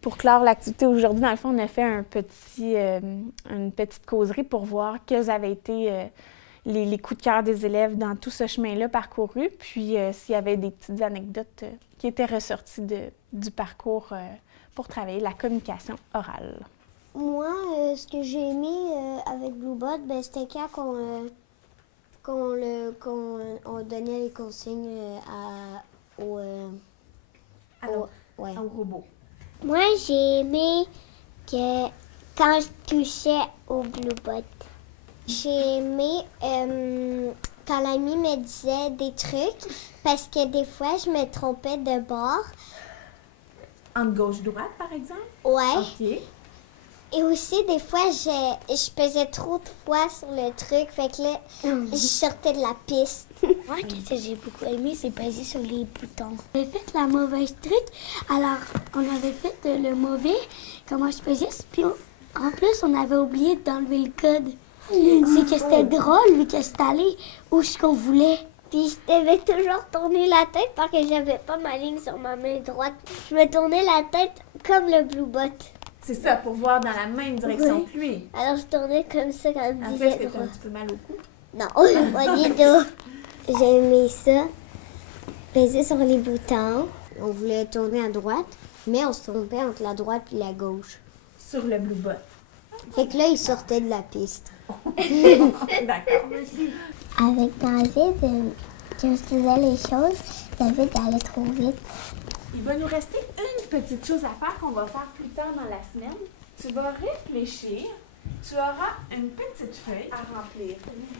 Pour clore l'activité aujourd'hui, dans le fond, on a fait une petite causerie pour voir quels avaient été les coups de cœur des élèves dans tout ce chemin-là parcouru, puis s'il y avait des petites anecdotes qui étaient ressorties du parcours pour travailler la communication orale. Moi, ce que j'ai aimé avec Bluebot, c'était quand on donnait les consignes au robot. Moi, j'ai aimé que quand je touchais au Bluebot. J'ai aimé quand l'ami me disait des trucs parce que des fois, je me trompais de bord. Entre gauche-droite, par exemple? Ouais. OK. Et aussi, des fois, je pesais trop de fois sur le truc, fait que là, je sortais de la piste. Moi, ce que j'ai beaucoup aimé, c'est peser sur les boutons. On avait fait la mauvaise truc, alors on avait fait le mauvais, comment je pesais, puis en plus, on avait oublié d'enlever le code. C'est que c'était drôle, vu que c'était allé où ce qu'on voulait. Puis je devais toujours tourner la tête parce que j'avais pas ma ligne sur ma main droite. Je me tournais la tête comme le Bluebot. C'est ça, pour voir dans la même direction que lui. Alors je tournais comme ça quand il me disait Est-ce que tu as un petit peu mal au cou? Non, pas du tout. J'ai aimé ça, peser sur les boutons. On voulait tourner à droite, mais on se trompait entre la droite et la gauche. Sur le Bluebot. Fait que là, il sortait de la piste. D'accord. Avec David, quand je faisais les choses, David allait trop vite. Il va nous rester une petite chose à faire qu'on va faire plus tard dans la semaine. Tu vas réfléchir. Tu auras une petite feuille à remplir.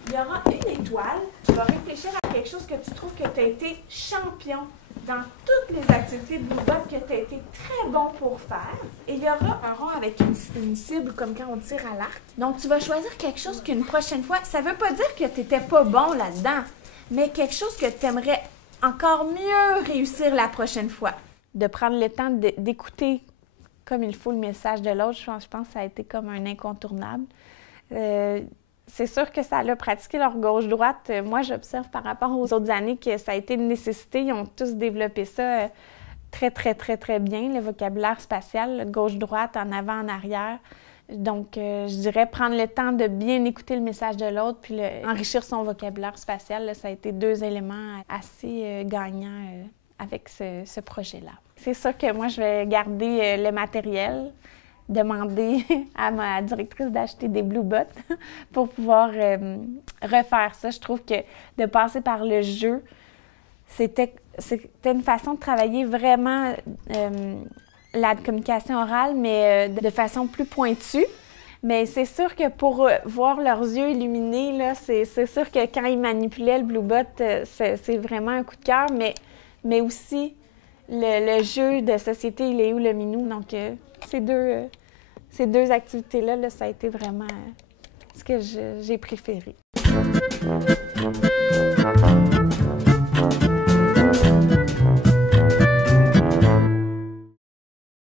Il y aura une étoile. Tu vas réfléchir à quelque chose que tu trouves que tu as été champion dans toutes les activités de Bluebot, que tu as été très bon pour faire. Et il y aura un rond avec une cible, comme quand on tire à l'arc. Donc, tu vas choisir quelque chose qu'une prochaine fois, ça ne veut pas dire que tu n'étais pas bon là-dedans, mais quelque chose que tu aimerais encore mieux réussir la prochaine fois. De prendre le temps d'écouter comme il faut le message de l'autre, je pense que ça a été comme un incontournable. C'est sûr que ça a pratiqué leur gauche-droite. Moi, j'observe par rapport aux autres années que ça a été une nécessité. Ils ont tous développé ça très, très, très, très bien, le vocabulaire spatial, gauche-droite, en avant, en arrière. Donc, je dirais prendre le temps de bien écouter le message de l'autre puis enrichir son vocabulaire spatial. Là, ça a été deux éléments assez gagnants avec ce projet-là. C'est sûr que moi, je vais garder le matériel, demander à ma directrice d'acheter des Bluebot pour pouvoir refaire ça. Je trouve que de passer par le jeu, c'était une façon de travailler vraiment la communication orale, mais de façon plus pointue. Mais c'est sûr que pour voir leurs yeux illuminés, là, c'est sûr que quand ils manipulaient le Bluebot, c'est vraiment un coup de cœur, mais aussi le jeu de société, il est où le minou? Donc, ces deux activités-là, là, ça a été vraiment ce que j'ai préféré.